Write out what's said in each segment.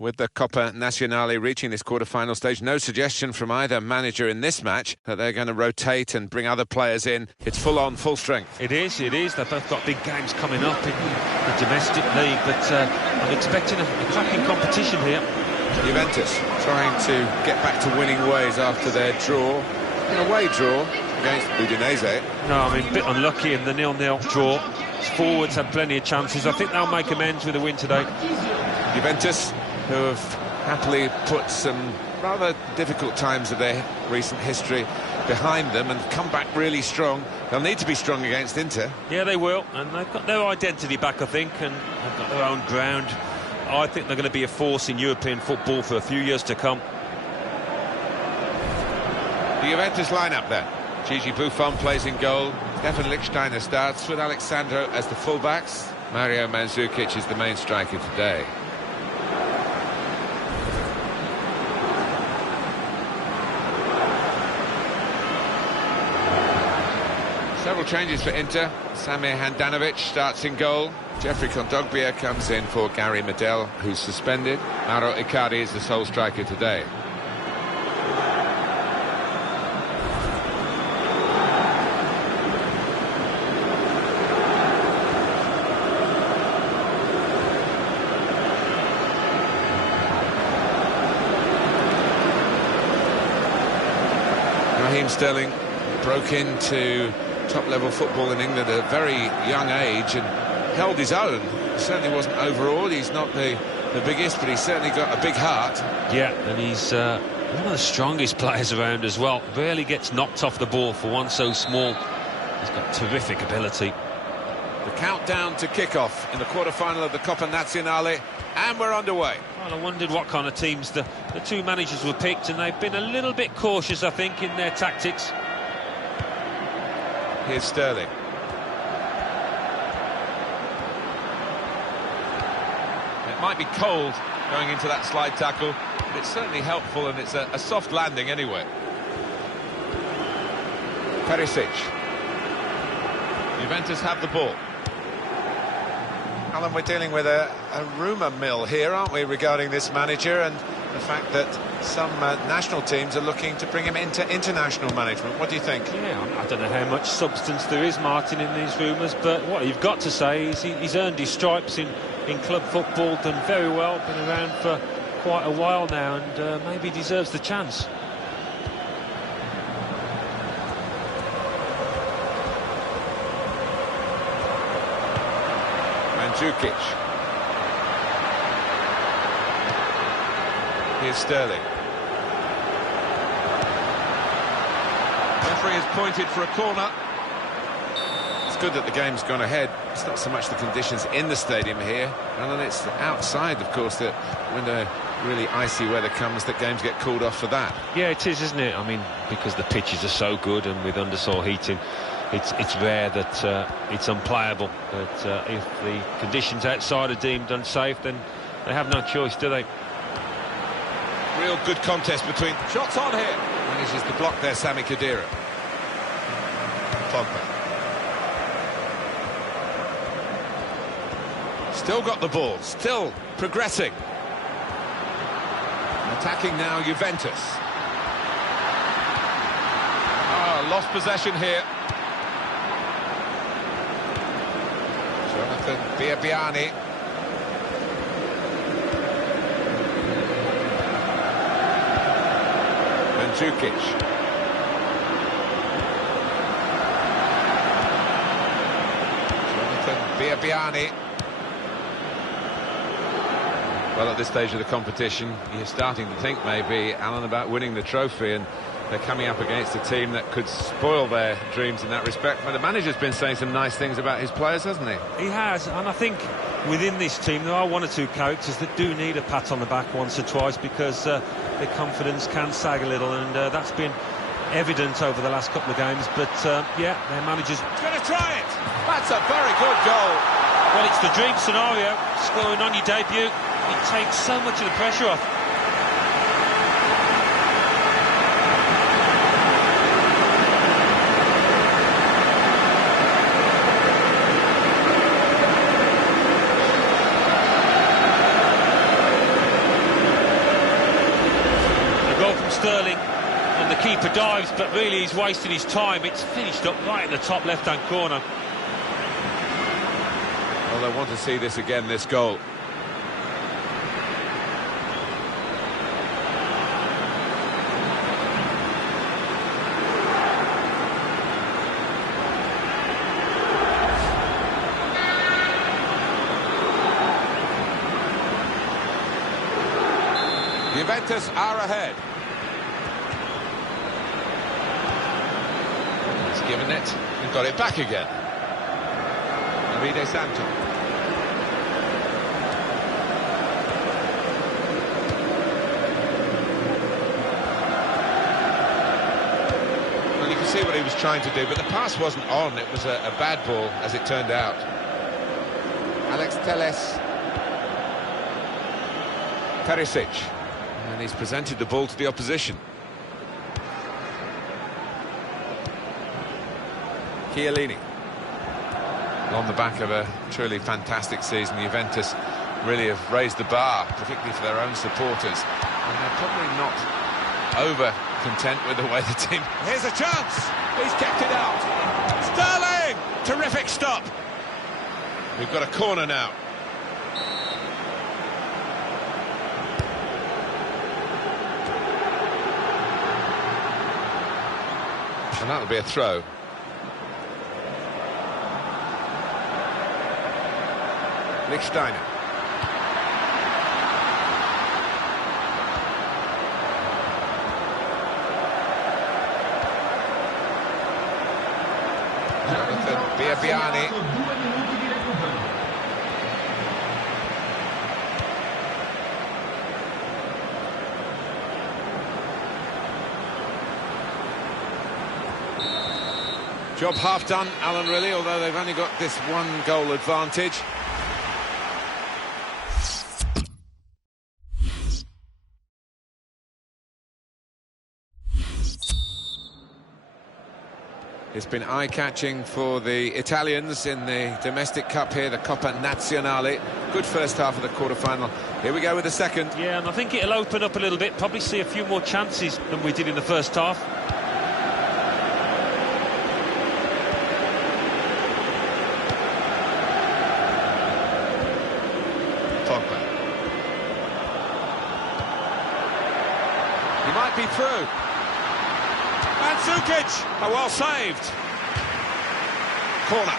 With the Coppa Nazionale reaching this quarter-final stage, no suggestion from either manager in this match that they're going to rotate and bring other players in. It's full-on, full strength. It is. They've both got big games coming up in the domestic league, but I'm expecting a cracking competition here. Juventus trying to get back to winning ways after their draw, an away draw against Udinese. No, I mean, a bit unlucky in the 0-0 draw. Forwards had plenty of chances. I think they'll make amends with a win today. Juventus, who have happily put some rather difficult times of their recent history behind them and come back really strong. They'll need to be strong against Inter. Yeah, they will, and they've got their identity back, I think, and they've got their own ground. I think they're going to be a force in European football for a few years to come. The Juventus lineup then. Gigi Buffon plays in goal. Stefan Lichtsteiner starts with Alexandro as the fullbacks. Mario Mandzukic is the main striker today. Several changes for Inter. Samir Handanovic starts in goal. Jeffrey Kondogbia comes in for Gary Medel, who's suspended. Mauro Icardi is the sole striker today. Raheem Sterling broke into top-level football in England at a very young age and held his own. He certainly wasn't overall. He's not the biggest, but he's certainly got a big heart. Yeah, and he's one of the strongest players around as well. Rarely gets knocked off the ball for one so small. He's got terrific ability. The countdown to kick-off in the quarter-final of the Coppa Nazionale, and we're underway. Well, I wondered what kind of teams the two managers were picked, and they've been a little bit cautious, I think, in their tactics. Here's Sterling. It might be cold going into that slide tackle, but it's certainly helpful, and it's a soft landing anyway. Perisic. Juventus have the ball. Alan, we're dealing with a rumour mill here, aren't we, regarding this manager and the fact that some national teams are looking to bring him into international management. What do you think? Yeah, I don't know how much substance there is, Martin, in these rumours, but what you've got to say is he's earned his stripes in club football, done very well, been around for quite a while now, and maybe deserves the chance. Mandzukic. Here's Sterling. Referee has pointed for a corner. It's good that the game's gone ahead. It's not so much the conditions in the stadium here, and then it's outside, of course, that when the really icy weather comes, that games get called off for that. Yeah, it is, isn't it? I mean, because the pitches are so good, and with undersaw heating, it's rare that it's unplayable. But if the conditions outside are deemed unsafe, then they have no choice, do they? Real good contest between... Shots on here. Manages to block there, Sami Khedira. Pogba. Still got the ball, still progressing. Attacking now, Juventus. Lost possession here. Jonathan Biabiani. Mandzukic. Jonathan Biabiani. Well, at this stage of the competition, you're starting to think maybe, Alan, about winning the trophy, and they're coming up against a team that could spoil their dreams in that respect. But the manager's been saying some nice things about his players, hasn't he? He has, and I think within this team there are one or two characters that do need a pat on the back once or twice, because their confidence can sag a little, and that's been evident over the last couple of games. But yeah, their manager's going to try it. That's a very good goal. Well, it's the dream scenario, scoring on your debut. It takes so much of the pressure off. keeper dives, but really he's wasting his time. It's finished up right in the top left-hand corner. Well, I want to see this again, this goal. Juventus are ahead. He's given it and got it back again. Davide Santo. Well, you can see what he was trying to do, but the pass wasn't on. It was a bad ball, as it turned out. Alex Telles. Perisic. And he's presented the ball to the opposition. Chiellini. On the back of a truly fantastic season, Juventus really have raised the bar, particularly for their own supporters. And they're probably not over content with the way the team... Here's a chance! He's kept it out! Sterling! Terrific stop! We've got a corner now. And that'll be a throw. Lichtsteiner. Jonathan Biabiani. Job half done, Alan, really, although they've only got this one goal advantage. It's been eye-catching for the Italians in the domestic cup here, the Coppa Nazionale. Good first half of the quarter-final. Here we go with the second. Yeah, and I think it'll open up a little bit, probably see a few more chances than we did in the first half. He might be through. Mandzukic! Oh, well saved. Corner.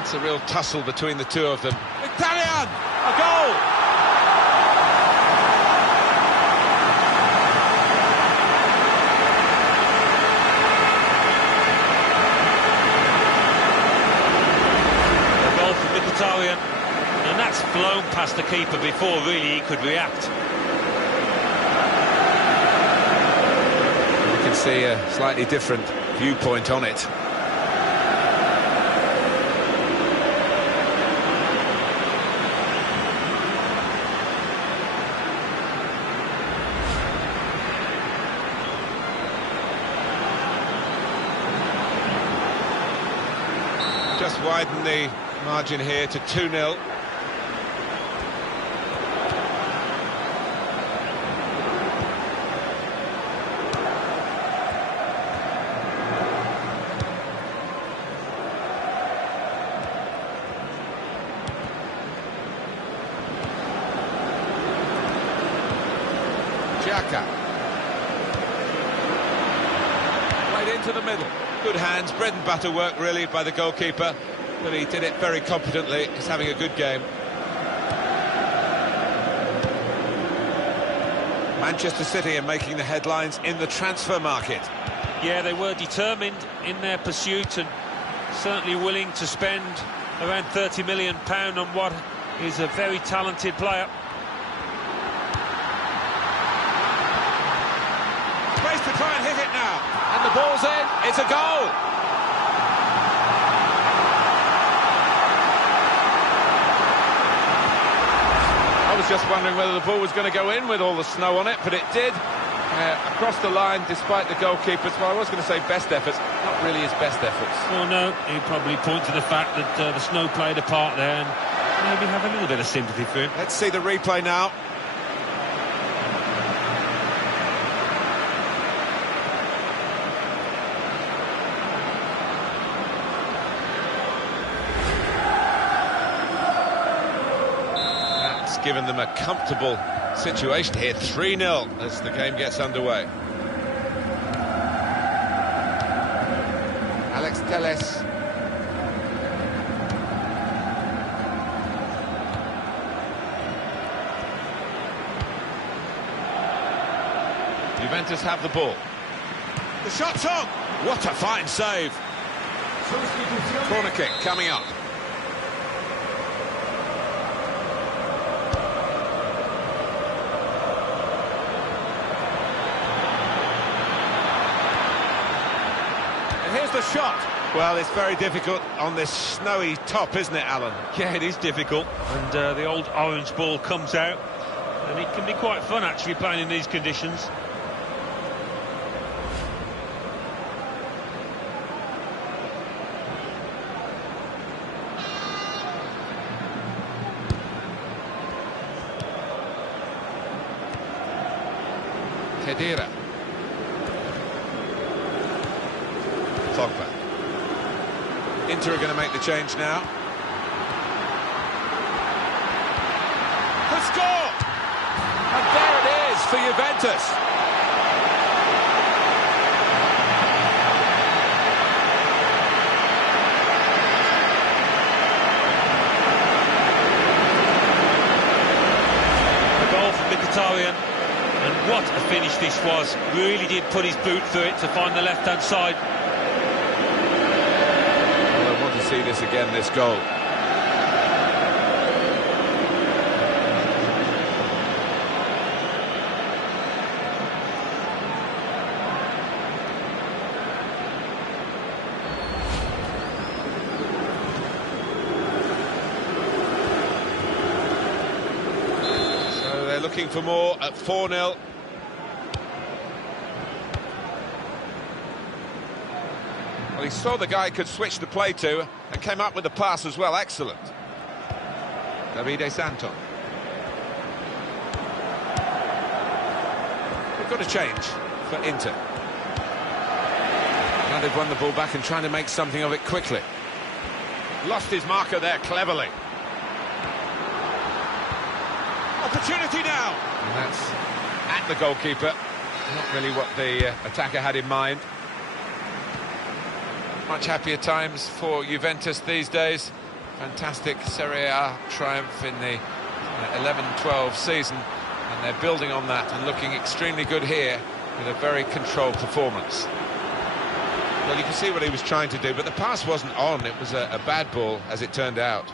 It's a real tussle between the two of them. Italian! A goal! And that's flown past the keeper before really he could react. You can see a slightly different viewpoint on it. Just widen the margin here to 2-0. Xhaka. Right into the middle. Good hands, bread and butter work really by the goalkeeper. But he did it very competently. He's having a good game. Manchester City are making the headlines in the transfer market. Yeah, they were determined in their pursuit and certainly willing to spend around £30 million on what is a very talented player. Space to try and hit it now. And the ball's in. It's a goal. I was just wondering whether the ball was going to go in with all the snow on it, but it did. Across the line, despite the goalkeepers, well, I was going to say best efforts, not really his best efforts. Well, no, he'd probably point to the fact that the snow played a part there and maybe have a little bit of sympathy for him. Let's see the replay now. That's given them a comfortable situation here. 3-0 as the game gets underway. Alex Telles. Juventus have the ball. The shot's on! What a fine save! Corner kick coming up. Here's the shot. Well, it's very difficult on this snowy top, isn't it, Alan? Yeah, it is difficult. And the old orange ball comes out. And it can be quite fun, actually, playing in these conditions. Kedira. Pogba. Inter are going to make the change now. The score! And there it is for Juventus. The goal from Mkhitaryan. And what a finish this was. Really did put his boot through it to find the left-hand side. See this again, this goal. So they're looking for more at 4-0. Well, he saw the guy could switch the play to and came up with the pass as well. Excellent. Davide Santon. They've got a change for Inter. Now they've won the ball back and trying to make something of it quickly. Lost his marker there cleverly. Opportunity now. And that's at the goalkeeper. Not really what the attacker had in mind. Much happier times for Juventus these days. Fantastic Serie A triumph in the 11-12 season, and they're building on that and looking extremely good here with a very controlled performance. Well, you can see what he was trying to do, but the pass wasn't on. It was a bad ball, as it turned out.